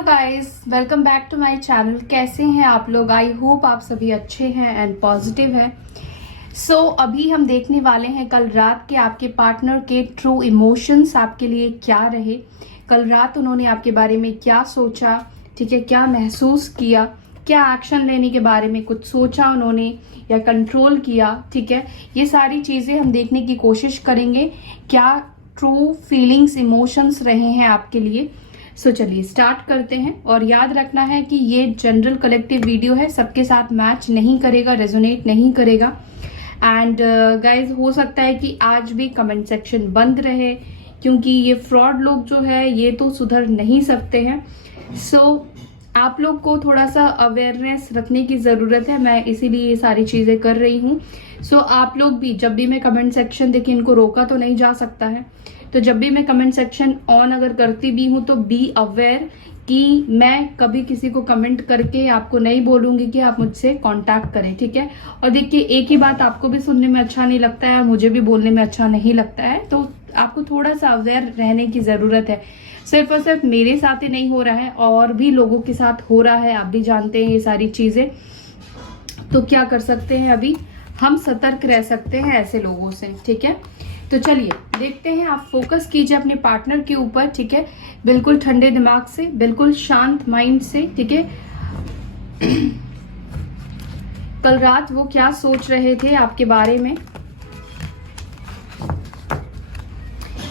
Hello guys, welcome back to my channel. कैसे हैं आप लोग? आई होप आप सभी अच्छे हैं एंड पॉजिटिव हैं। अभी हम देखने वाले हैं कल रात के आपके पार्टनर के ट्रू इमोशंस आपके लिए क्या रहे। कल रात उन्होंने आपके बारे में क्या सोचा, ठीक है, क्या महसूस किया, क्या एक्शन लेने के बारे में कुछ सोचा उन्होंने या कंट्रोल किया, ठीक है। ये सारी चीज़ें हम देखने की कोशिश करेंगे, क्या ट्रू फीलिंग्स इमोशंस रहे हैं आपके लिए। चलिए स्टार्ट करते हैं। और याद रखना है कि ये जनरल कलेक्टिव वीडियो है, सबके साथ मैच नहीं करेगा, रेजोनेट नहीं करेगा। एंड गाइज हो सकता है कि आज भी कमेंट सेक्शन बंद रहे, क्योंकि ये फ्रॉड लोग जो है ये तो सुधर नहीं सकते हैं। आप लोग को थोड़ा सा अवेयरनेस रखने की ज़रूरत है, मैं इसीलिए ये सारी चीज़ें कर रही हूँ। आप लोग भी जब भी मैं कमेंट सेक्शन देखिए, इनको रोका तो नहीं जा सकता है, तो जब भी मैं कमेंट सेक्शन ऑन अगर करती भी हूँ तो बी अवेयर कि मैं कभी किसी को कमेंट करके आपको नहीं बोलूंगी कि आप मुझसे कांटेक्ट करें, ठीक है। और देखिए, एक ही बात आपको भी सुनने में अच्छा नहीं लगता है, मुझे भी बोलने में अच्छा नहीं लगता है, तो आपको थोड़ा सा अवेयर रहने की ज़रूरत है। सिर्फ और सिर्फ मेरे साथ ही नहीं हो रहा है, और भी लोगों के साथ हो रहा है, आप भी जानते हैं ये सारी चीज़ें। तो क्या कर सकते हैं, अभी हम सतर्क रह सकते हैं ऐसे लोगों से, ठीक है। तो चलिए देखते हैं, आप फोकस कीजिए अपने पार्टनर के ऊपर, ठीक है, बिल्कुल ठंडे दिमाग से, बिल्कुल शांत माइंड से, ठीक है। कल रात वो क्या सोच रहे थे आपके बारे में।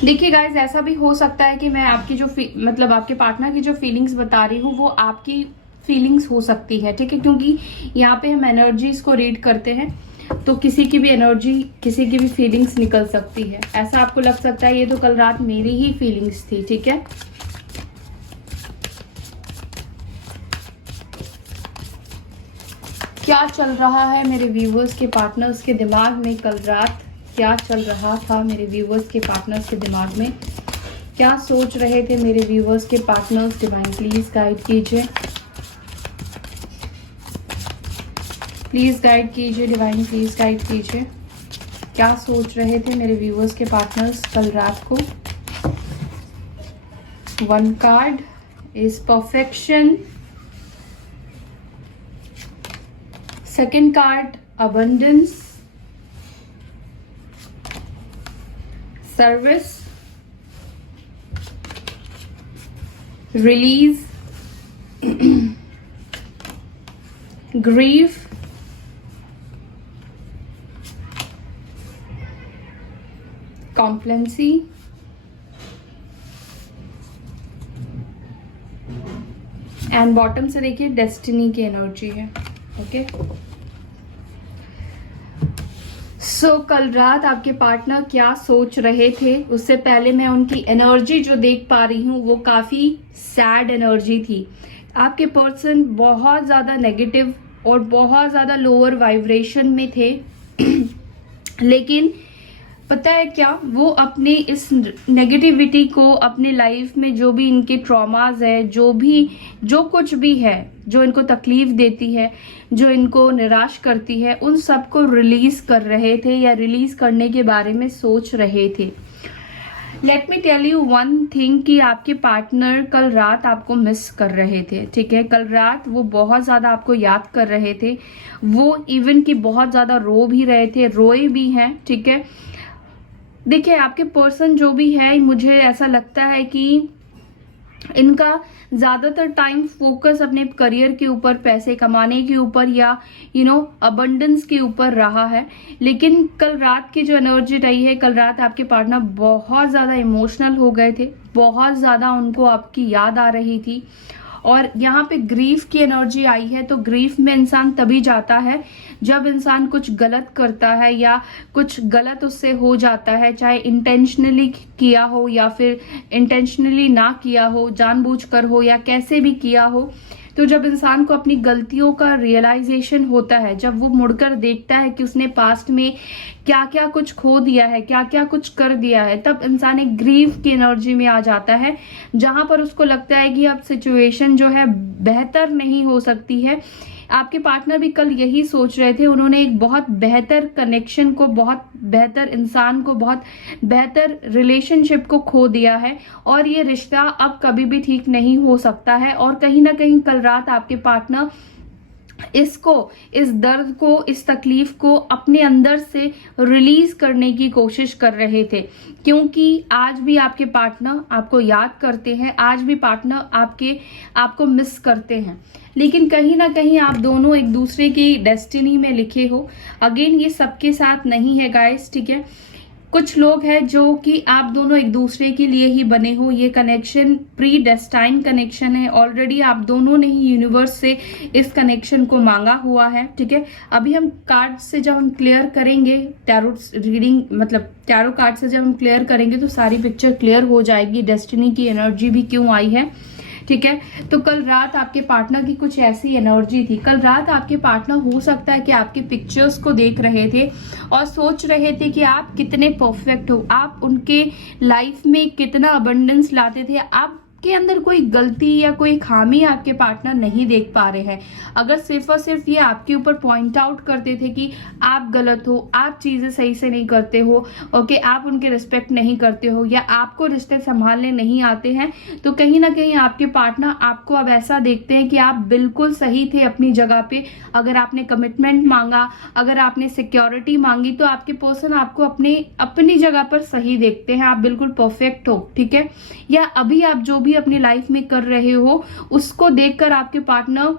देखिए गाइज, ऐसा भी हो सकता है कि मैं आपकी जो मतलब आपके पार्टनर की जो फीलिंग्स बता रही हूँ वो आपकी फीलिंग्स हो सकती है, ठीक है, क्योंकि यहाँ पे हम एनर्जीज को रीड करते हैं, तो किसी की भी एनर्जी, किसी की भी फीलिंग्स निकल सकती है। ऐसा आपको लग सकता है ये तो कल रात मेरी ही फीलिंग्स थी, ठीक है। क्या चल रहा है मेरे व्यूवर्स के पार्टनर्स के दिमाग में कल रात? क्या चल रहा था मेरे व्यूवर्स के पार्टनर्स के दिमाग में? क्या सोच रहे थे मेरे व्यूवर्स के पार्टनर्स? डिवाइन प्लीज गाइड कीजिए, प्लीज गाइड कीजिए, डिवाइन प्लीज गाइड कीजिए। क्या सोच रहे थे मेरे व्यूवर्स के पार्टनर्स कल रात को? One card is perfection, second card abundance, service, release, grief, complacency, and bottom से देखिए डेस्टिनी की एनर्जी है, ओके। कल रात आपके पार्टनर क्या सोच रहे थे, उससे पहले मैं उनकी एनर्जी जो देख पा रही हूँ वो काफी सैड एनर्जी थी। आपके पर्सन बहुत ज्यादा नेगेटिव और बहुत ज्यादा लोअर वाइब्रेशन में थे। लेकिन पता है क्या, वो अपने इस नेगेटिविटी को अपने लाइफ में जो भी इनके ट्रॉमाज है, जो कुछ भी है जो इनको तकलीफ देती है, जो इनको निराश करती है, उन सब को रिलीज कर रहे थे या रिलीज करने के बारे में सोच रहे थे। Let me tell you one thing कि आपके पार्टनर कल रात आपको मिस कर रहे थे, ठीक है। कल रात वो बहुत ज्यादा आपको याद कर रहे थे, वो इवन कि बहुत ज्यादा रो भी रहे थे, रोए भी हैं, ठीक है। देखिए, आपके पर्सन जो भी है, मुझे ऐसा लगता है कि इनका ज्यादातर टाइम फोकस अपने करियर के ऊपर, पैसे कमाने के ऊपर या अबंडेंस के ऊपर रहा है। लेकिन कल रात की जो एनर्जी रही है, कल रात आपके पार्टनर बहुत ज्यादा इमोशनल हो गए थे, बहुत ज्यादा उनको आपकी याद आ रही थी। और यहाँ पे ग्रीफ की एनर्जी आई है, तो ग्रीफ में इंसान तभी जाता है जब इंसान कुछ गलत करता है या कुछ गलत उससे हो जाता है, चाहे इंटेंशनली किया हो या फिर इंटेंशनली ना किया हो, जानबूझकर हो या कैसे भी किया हो। तो जब इंसान को अपनी गलतियों का रियलाइजेशन होता है, जब वो मुड़कर देखता है कि उसने पास्ट में क्या क्या कुछ खो दिया है, क्या क्या कुछ कर दिया है, तब इंसान एक ग्रीफ की एनर्जी में आ जाता है, जहां पर उसको लगता है कि अब सिचुएशन जो है बेहतर नहीं हो सकती है, आपके पार्टनर भी कल यही सोच रहे थे, उन्होंने एक बहुत बेहतर कनेक्शन को, बहुत बेहतर इंसान को, बहुत बेहतर रिलेशनशिप को खो दिया है और ये रिश्ता अब कभी भी ठीक नहीं हो सकता है। और कहीं ना कहीं कल रात आपके पार्टनर इस दर्द को, इस तकलीफ को अपने अंदर से रिलीज करने की कोशिश कर रहे थे, क्योंकि आज भी आपके पार्टनर आपको याद करते हैं, आज भी पार्टनर आपको मिस करते हैं। लेकिन कहीं ना कहीं आप दोनों एक दूसरे की डेस्टिनी में लिखे हो। अगेन ये सबके साथ नहीं है गाइस, ठीक है। कुछ लोग हैं जो कि आप दोनों एक दूसरे के लिए ही बने हो। ये कनेक्शन प्री डेस्टाइन कनेक्शन है। ऑलरेडी आप दोनों ने ही यूनिवर्स से इस कनेक्शन को मांगा हुआ है, ठीक है। अभी हम कार्ड से जब हम क्लियर करेंगे, टैरो रीडिंग मतलब टैरो कार्ड से जब हम क्लियर करेंगे तो सारी पिक्चर क्लियर हो जाएगी, डेस्टिनी की एनर्जी भी क्यों आई है, ठीक है। तो कल रात आपके पार्टनर की कुछ ऐसी एनर्जी थी। कल रात आपके पार्टनर हो सकता है कि आपके पिक्चर्स को देख रहे थे और सोच रहे थे कि आप कितने परफेक्ट हो, आप उनके लाइफ में कितना अबंडेंस लाते थे, आपके अंदर कोई गलती या कोई खामी आपके पार्टनर नहीं देख पा रहे हैं। अगर सिर्फ और सिर्फ ये आपके ऊपर पॉइंट आउट करते थे कि आप गलत हो, आप चीजें सही से नहीं करते हो, ओके, आप उनके रिस्पेक्ट नहीं करते हो या आपको रिश्ते संभालने नहीं आते हैं, तो कहीं ना कहीं आपके पार्टनर आपको अब ऐसा देखते हैं कि आप बिल्कुल सही थे अपनी जगह पे। अगर आपने कमिटमेंट मांगा, अगर आपने सिक्योरिटी मांगी, तो आपके पर्सन आपको अपनी जगह पर सही देखते हैं, आप बिल्कुल परफेक्ट हो, ठीक है। या अभी आप जो भी अपनी लाइफ में कर रहे हो उसको देखकर आपके पार्टनर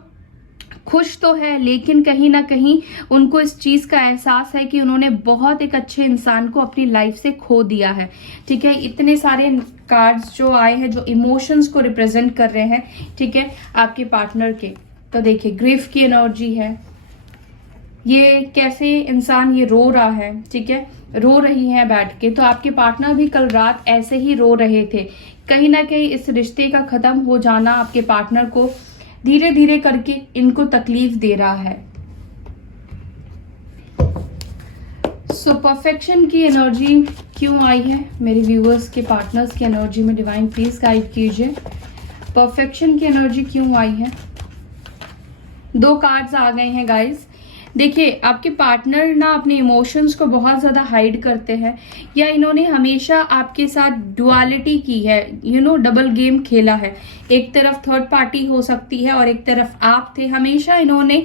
खुश तो है, लेकिन कहीं ना कहीं उनको इस चीज का एहसास है कि उन्होंने बहुत एक अच्छे इंसान को अपनी लाइफ से खो दिया है, ठीक है। इतने सारे कार्ड्स जो आए हैं जो इमोशंस को रिप्रेजेंट कर रहे हैं, ठीक है, आपके पार्टनर के। तो देखिए ग्रीफ की एनर्जी है, ये कैसे इंसान ये रो रहा है, ठीक है, रो रही है बैठ के। तो आपके पार्टनर भी कल रात ऐसे ही रो रहे थे। कहीं ना कहीं इस रिश्ते का खत्म हो जाना आपके पार्टनर को धीरे धीरे करके इनको तकलीफ दे रहा है। सो परफेक्शन की एनर्जी क्यों आई है मेरे व्यूअर्स के पार्टनर्स की एनर्जी में, डिवाइन प्लीज गाइड कीजिए। परफेक्शन की एनर्जी क्यों आई है? 2 कार्ड्स आ गए हैं गाइस। देखिए आपके पार्टनर ना अपने इमोशंस को बहुत ज्यादा हाइड करते हैं, या इन्होंने हमेशा आपके साथ डुअलिटी की है, डबल गेम खेला है। एक तरफ थर्ड पार्टी हो सकती है और एक तरफ आप थे। हमेशा इन्होंने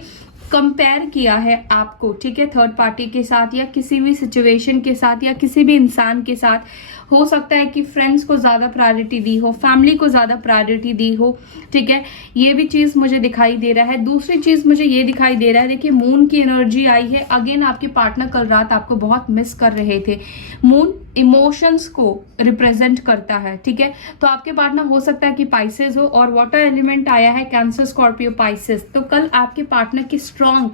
कंपेयर किया है आपको, ठीक है, थर्ड पार्टी के साथ या किसी भी सिचुएशन के साथ या किसी भी इंसान के साथ। हो सकता है कि फ्रेंड्स को ज्यादा प्रायोरिटी दी हो, फैमिली को ज्यादा प्रायोरिटी दी हो, ठीक है, ये भी चीज मुझे दिखाई दे रहा है। दूसरी चीज मुझे ये दिखाई दे रहा है, देखिए मून की एनर्जी आई है। अगेन आपके पार्टनर कल रात आपको बहुत मिस कर रहे थे। मून इमोशंस को रिप्रेजेंट करता है, ठीक है। तो आपके पार्टनर हो सकता है कि पाइसेस हो और वाटर एलिमेंट आया है, कैंसर, स्कॉर्पियो, पाइसेस। तो कल आपके पार्टनर की स्ट्रॉन्ग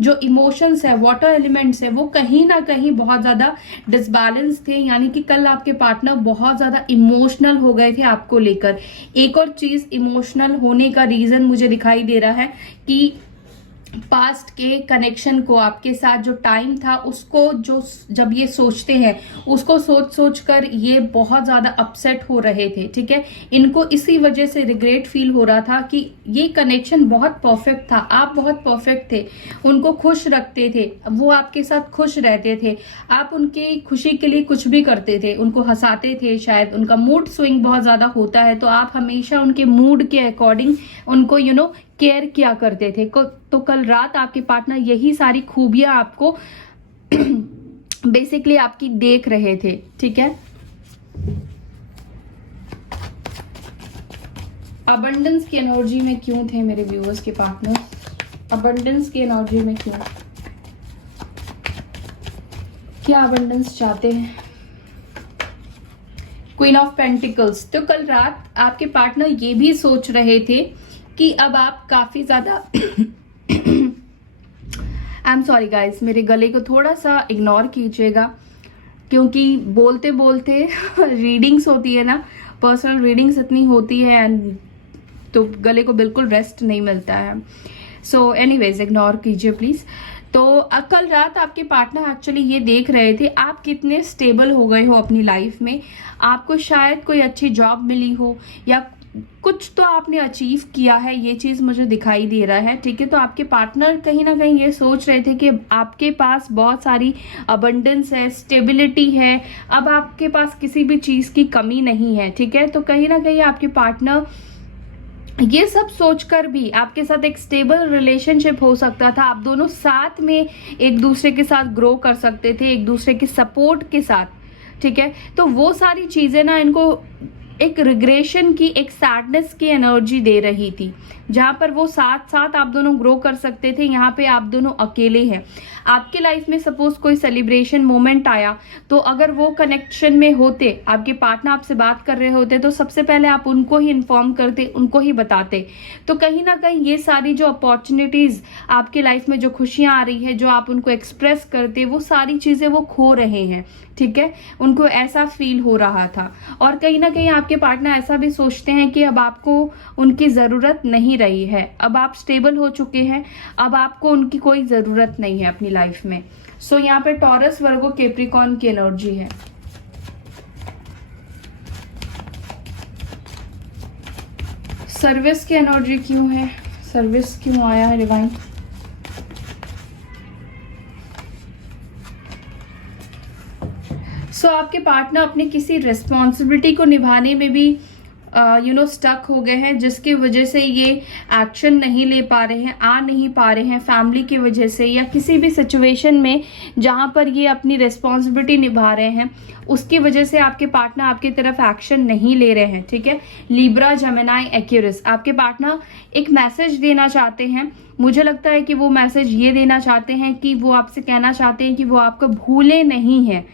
जो इमोशंस है, वाटर एलिमेंट्स है, वो कहीं ना कहीं बहुत ज्यादा डिसबैलेंस थे। यानी कि कल आपके पार्टनर बहुत ज्यादा इमोशनल हो गए थे आपको लेकर। एक और चीज इमोशनल होने का रीजन मुझे दिखाई दे रहा है कि पास्ट के कनेक्शन को, आपके साथ जो टाइम था उसको, जो जब ये सोचते हैं उसको सोच कर ये बहुत ज्यादा अपसेट हो रहे थे, ठीक है। इनको इसी वजह से रिग्रेट फील हो रहा था कि ये कनेक्शन बहुत परफेक्ट था, आप बहुत परफेक्ट थे, उनको खुश रखते थे, वो आपके साथ खुश रहते थे, आप उनकी खुशी के लिए कुछ भी करते थे, उनको हंसाते थे। शायद उनका मूड स्विंग बहुत ज्यादा होता है, तो आप हमेशा उनके मूड के अकॉर्डिंग उनको केयर किया करते थे। तो कल रात आपके पार्टनर यही सारी खूबियां आपको बेसिकली आपकी देख रहे थे, ठीक है। अबंडेंस की एनर्जी में क्यों थे मेरे व्यूअर्स के पार्टनर? अबंडेंस की एनर्जी में क्यों, क्या अबंडेंस चाहते हैं? Queen of pentacles. तो कल रात आपके पार्टनर ये भी सोच रहे थे कि अब आप काफी ज्यादा आई एम सॉरी गाइस, मेरे गले को थोड़ा सा इग्नोर कीजिएगा, क्योंकि बोलते बोलते रीडिंग्स होती है ना, पर्सनल रीडिंग्स इतनी होती है एंड तो गले को बिल्कुल रेस्ट नहीं मिलता है। सो एनीवेज इग्नोर कीजिए प्लीज। तो कल रात आपके पार्टनर एक्चुअली ये देख रहे थे आप कितने स्टेबल हो गए हो अपनी लाइफ में। आपको शायद कोई अच्छी जॉब मिली हो या कुछ तो आपने अचीव किया है, ये चीज़ मुझे दिखाई दे रहा है, ठीक है। तो आपके पार्टनर कहीं ना कहीं ये सोच रहे थे कि आपके पास बहुत सारी अबंडेंस है, स्टेबिलिटी है, अब आपके पास किसी भी चीज़ की कमी नहीं है, ठीक है। तो कहीं ना कहीं आपके पार्टनर ये सब सोचकर भी आपके साथ एक स्टेबल रिलेशनशिप हो सकता था, आप दोनों साथ में एक दूसरे के साथ ग्रो कर सकते थे, एक दूसरे के सपोर्ट के साथ, ठीक है। तो वो सारी चीजें ना इनको एक रिग्रेशन की, एक सैडनेस की एनर्जी दे रही थी, जहां पर वो साथ साथ आप दोनों ग्रो कर सकते थे, यहाँ पे आप दोनों अकेले हैं। आपके लाइफ में सपोज कोई सेलिब्रेशन मोमेंट आया, तो अगर वो कनेक्शन में होते, आपके पार्टनर आपसे बात कर रहे होते, तो सबसे पहले आप उनको ही इन्फॉर्म करते, उनको ही बताते। तो कहीं ना कहीं ये सारी जो अपॉर्चुनिटीज आपके लाइफ में, जो खुशियां आ रही है, जो आप उनको एक्सप्रेस करते, वो सारी चीजें वो खो रहे हैं, ठीक है। उनको ऐसा फील हो रहा था। और कहीं ना कहीं आपके पार्टनर ऐसा भी सोचते हैं कि अब आपको उनकी ज़रूरत नहीं रही है, अब आप स्टेबल हो चुके हैं, अब आपको उनकी कोई ज़रूरत नहीं है अपनी लाइफ में। सो यहाँ पे टॉरस, वर्गो, कैप्रिकॉर्न की एनर्जी है। सर्विस की एनर्जी क्यों है, सर्विस क्यों आया है डिवाइन? सो आपके पार्टनर अपनी किसी रिस्पॉन्सिबिलिटी को निभाने में भी स्टक हो गए हैं, जिसकी वजह से ये एक्शन नहीं ले पा रहे हैं, आ नहीं पा रहे हैं, फैमिली की वजह से या किसी भी सिचुएशन में जहां पर ये अपनी रिस्पॉन्सिबिलिटी निभा रहे हैं, उसकी वजह से आपके पार्टनर आपकी तरफ एक्शन नहीं ले रहे हैं, ठीक है। लिब्रा, जेमिनी, एक्यूरियस, आपके पार्टनर एक मैसेज देना चाहते हैं। मुझे लगता है कि वो मैसेज ये देना चाहते हैं कि वो आपसे कहना चाहते हैं कि वो आपको भूले नहीं हैं,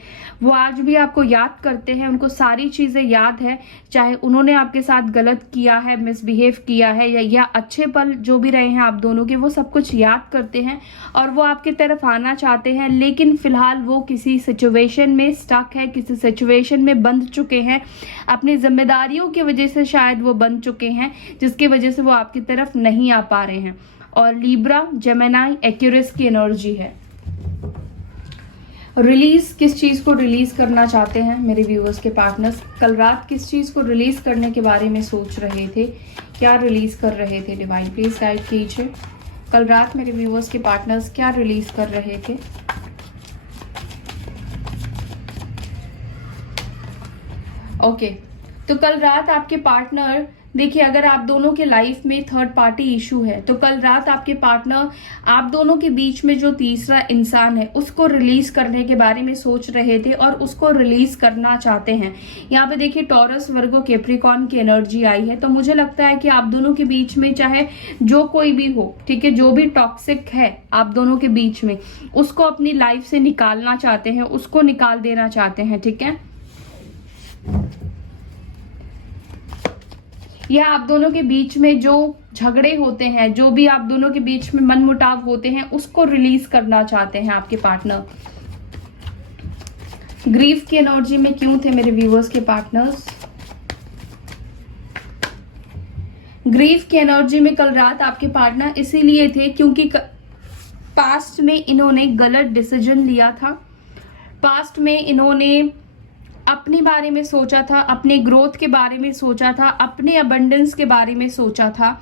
वो आज भी आपको याद करते हैं, उनको सारी चीज़ें याद है, चाहे उन्होंने आपके साथ गलत किया है, मिसबिहेव किया है, या अच्छे पल जो भी रहे हैं आप दोनों के, वो सब कुछ याद करते हैं और वो आपकी तरफ आना चाहते हैं। लेकिन फिलहाल वो किसी सिचुएशन में स्टक है, किसी सिचुएशन में बंध चुके हैं, अपनी जिम्मेदारियों की वजह से शायद वो बंध चुके हैं, जिसकी वजह से वो आपकी तरफ नहीं आ पा रहे हैं। और लिब्रा, जेमिनी, एक्यूरियस की एनर्जी है। रिलीज, किस चीज़ को रिलीज करना चाहते हैं मेरे व्यूअर्स के पार्टनर्स? कल रात किस चीज़ को रिलीज करने के बारे में सोच रहे थे, क्या रिलीज कर रहे थे? डिवाइन प्लीज गाइड कीजिए। कल रात मेरे व्यूअर्स के पार्टनर्स क्या रिलीज कर रहे थे? ओके, तो कल रात आपके पार्टनर, देखिए अगर आप दोनों के लाइफ में थर्ड पार्टी इशू है, तो कल रात आपके पार्टनर आप दोनों के बीच में जो तीसरा इंसान है उसको रिलीज करने के बारे में सोच रहे थे और उसको रिलीज करना चाहते हैं। यहाँ पे देखिए टॉरस, वर्गो, कैप्रिकॉर्न की एनर्जी आई है। तो मुझे लगता है कि आप दोनों के बीच में चाहे जो कोई भी हो, ठीक है, जो भी टॉक्सिक है आप दोनों के बीच में, उसको अपनी लाइफ से निकालना चाहते हैं, उसको निकाल देना चाहते हैं, ठीक है। या आप दोनों के बीच में जो झगड़े होते हैं, जो भी आप दोनों के बीच में मनमुटाव होते हैं, उसको रिलीज करना चाहते हैं आपके पार्टनर। ग्रीफ की एनर्जी में क्यों थे मेरे व्यूअर्स के पार्टनर्स? ग्रीफ की एनर्जी में कल रात आपके पार्टनर इसीलिए थे क्योंकि पास्ट में इन्होंने गलत डिसीजन लिया था, पास्ट में इन्होंने अपने बारे में सोचा था, अपने ग्रोथ के बारे में सोचा था, अपने अबंडेंस के बारे में सोचा था।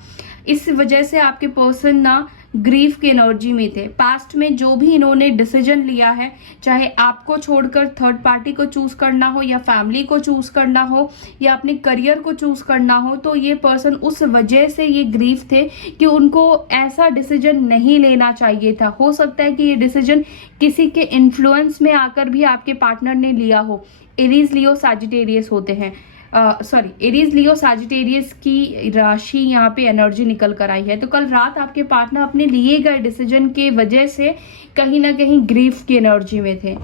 इस वजह से आपके पर्सन ना ग्रीफ की एनर्जी में थे। पास्ट में जो भी इन्होंने डिसीजन लिया है, चाहे आपको छोड़कर थर्ड पार्टी को चूज करना हो, या फैमिली को चूज करना हो, या अपने करियर को चूज करना हो, तो ये पर्सन उस वजह से ये ग्रीफ थे कि उनको ऐसा डिसीजन नहीं लेना चाहिए था। हो सकता है कि ये डिसीजन किसी के इन्फ्लुएंस में आकर भी आपके पार्टनर ने लिया हो। एरीज, लियो, सैजिटेरियस होते हैं, एरीज, लियो, सैजिटेरियस की राशि यहाँ पे एनर्जी निकल कर आई है। तो कल रात आपके पार्टनर अपने लिए गए डिसीजन के वजह से कहीं ना कहीं ग्रीफ की एनर्जी में थे।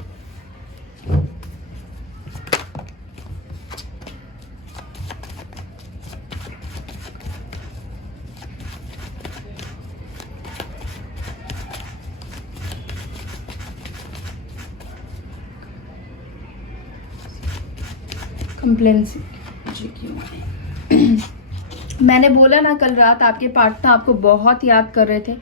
कंप्लेंसी जी क्यों? मैंने बोला ना कल रात आपके पार्टनर आपको बहुत याद कर रहे थे,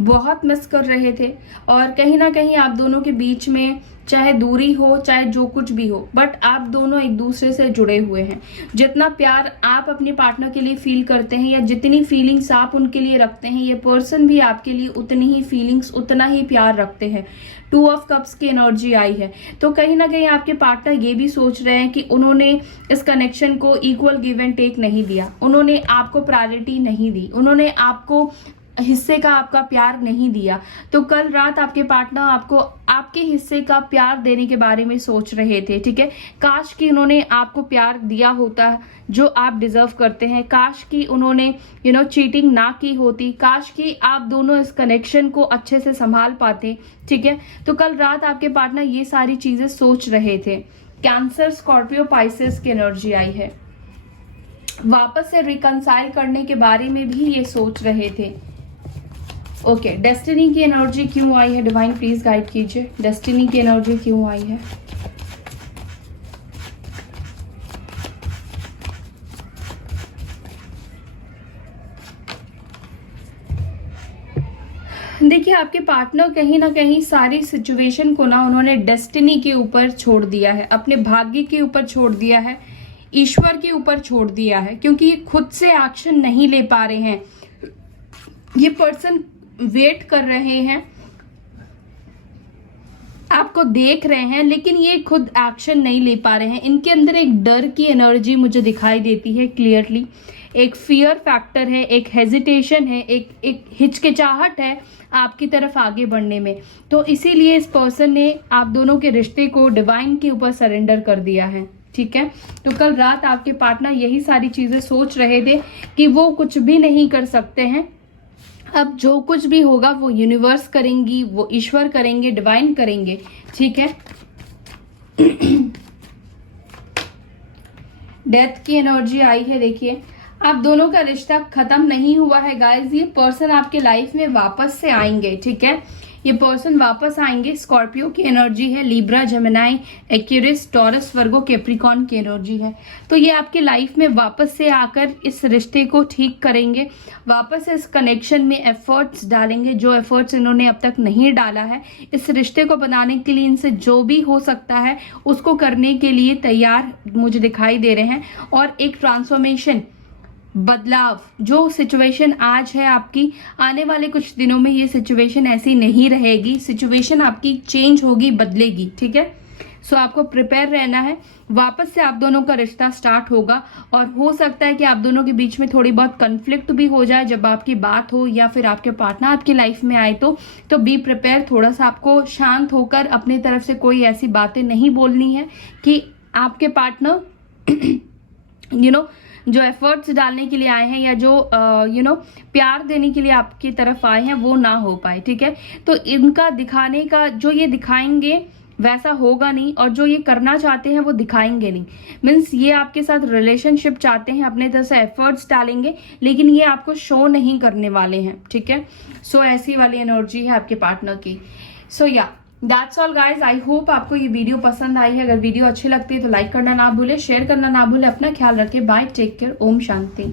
बहुत मिस कर रहे थे, और कहीं ना कहीं आप दोनों के बीच में चाहे दूरी हो, चाहे जो कुछ भी हो, बट आप दोनों एक दूसरे से जुड़े हुए हैं। जितना प्यार आप अपने पार्टनर के लिए फील करते हैं या जितनी फीलिंग्स आप उनके लिए रखते हैं, ये पर्सन भी आपके लिए उतनी ही फीलिंग्स, उतना ही प्यार रखते हैं। 2 ऑफ कप्स की एनर्जी आई है, तो कहीं ना कहीं आपके पार्टनर ये भी सोच रहे हैं कि उन्होंने इस कनेक्शन को इक्वल गिव एंड टेक नहीं दिया, उन्होंने आपको प्रायोरिटी नहीं दी, उन्होंने आपको हिस्से का आपका प्यार नहीं दिया। तो कल रात आपके पार्टनर आपको आपके हिस्से का प्यार देने के बारे में सोच रहे थे, ठीक है। काश कि उन्होंने आपको प्यार दिया होता जो आप डिजर्व करते हैं, काश कि उन्होंने चीटिंग ना की होती, काश कि आप दोनों इस कनेक्शन को अच्छे से संभाल पाते, ठीक है। तो कल रात आपके पार्टनर ये सारी चीजें सोच रहे थे। कैंसर, स्कॉर्पियो, पाइसेस की एनर्जी आई है। वापस से रिकंसाइल करने के बारे में भी ये सोच रहे थे। ओके, डेस्टिनी की एनर्जी क्यों आई है? डिवाइन प्लीज गाइड कीजिए, डेस्टिनी की एनर्जी क्यों आई है? देखिए, आपके पार्टनर कहीं ना कहीं सारी सिचुएशन को ना उन्होंने डेस्टिनी के ऊपर छोड़ दिया है, अपने भाग्य के ऊपर छोड़ दिया है, ईश्वर के ऊपर छोड़ दिया है, क्योंकि ये खुद से एक्शन नहीं ले पा रहे हैं। ये पर्सन वेट कर रहे हैं, आपको देख रहे हैं, लेकिन ये खुद एक्शन नहीं ले पा रहे हैं। इनके अंदर एक डर की एनर्जी मुझे दिखाई देती है क्लियरली, एक फियर फैक्टर है, एक हेजिटेशन है, एक हिचकिचाहट है आपकी तरफ आगे बढ़ने में। तो इसीलिए इस पर्सन ने आप दोनों के रिश्ते को डिवाइन के ऊपर सरेंडर कर दिया है, ठीक है। तो कल रात आपके पार्टनर यही सारी चीजें सोच रहे थे कि वो कुछ भी नहीं कर सकते हैं, अब जो कुछ भी होगा वो यूनिवर्स करेंगी, वो ईश्वर करेंगे, डिवाइन करेंगे, ठीक है। डेथ की एनर्जी आई है। देखिए, आप दोनों का रिश्ता खत्म नहीं हुआ है गाइस, ये पर्सन आपके लाइफ में वापस से आएंगे, ठीक है। ये पर्सन वापस आएंगे। स्कॉर्पियो की एनर्जी है, लिब्रा, जेमिनाई, एक्यूरिस, टॉरस, वर्गो, कैप्रिकॉर्न की एनर्जी है। तो ये आपके लाइफ में वापस से आकर इस रिश्ते को ठीक करेंगे, वापस इस कनेक्शन में एफर्ट्स डालेंगे, जो एफर्ट्स इन्होंने अब तक नहीं डाला है। इस रिश्ते को बनाने के लिए इनसे जो भी हो सकता है उसको करने के लिए तैयार मुझे दिखाई दे रहे हैं। और एक ट्रांसफॉर्मेशन, बदलाव, जो सिचुएशन आज है आपकी, आने वाले कुछ दिनों में ये सिचुएशन ऐसी नहीं रहेगी, सिचुएशन आपकी चेंज होगी, बदलेगी, ठीक है। सो आपको प्रिपेयर रहना है। वापस से आप दोनों का रिश्ता स्टार्ट होगा और हो सकता है कि आप दोनों के बीच में थोड़ी बहुत कन्फ्लिक्ट भी हो जाए जब आपकी बात हो या फिर आपके पार्टनर आपकी लाइफ में आए। तो बी प्रिपेयर, थोड़ा सा आपको शांत होकर अपनी तरफ से कोई ऐसी बातें नहीं बोलनी है कि आपके पार्टनर जो एफर्ट्स डालने के लिए आए हैं या जो प्यार देने के लिए आपकी तरफ आए हैं वो ना हो पाए, ठीक है। तो इनका दिखाने का, जो ये दिखाएंगे वैसा होगा नहीं, और जो ये करना चाहते हैं वो दिखाएंगे नहीं। मीन्स ये आपके साथ रिलेशनशिप चाहते हैं, अपने तरफ से एफर्ट्स डालेंगे, लेकिन ये आपको शो नहीं करने वाले हैं, ठीक है। सो ऐसी वाली एनर्जी है आपके पार्टनर की। सो या that's all guys, I hope आपको ये वीडियो पसंद आई है। अगर वीडियो अच्छी लगती है तो लाइक करना ना भूले, शेयर करना ना भूले। अपना ख्याल रखें, bye, take care, Om Shanti.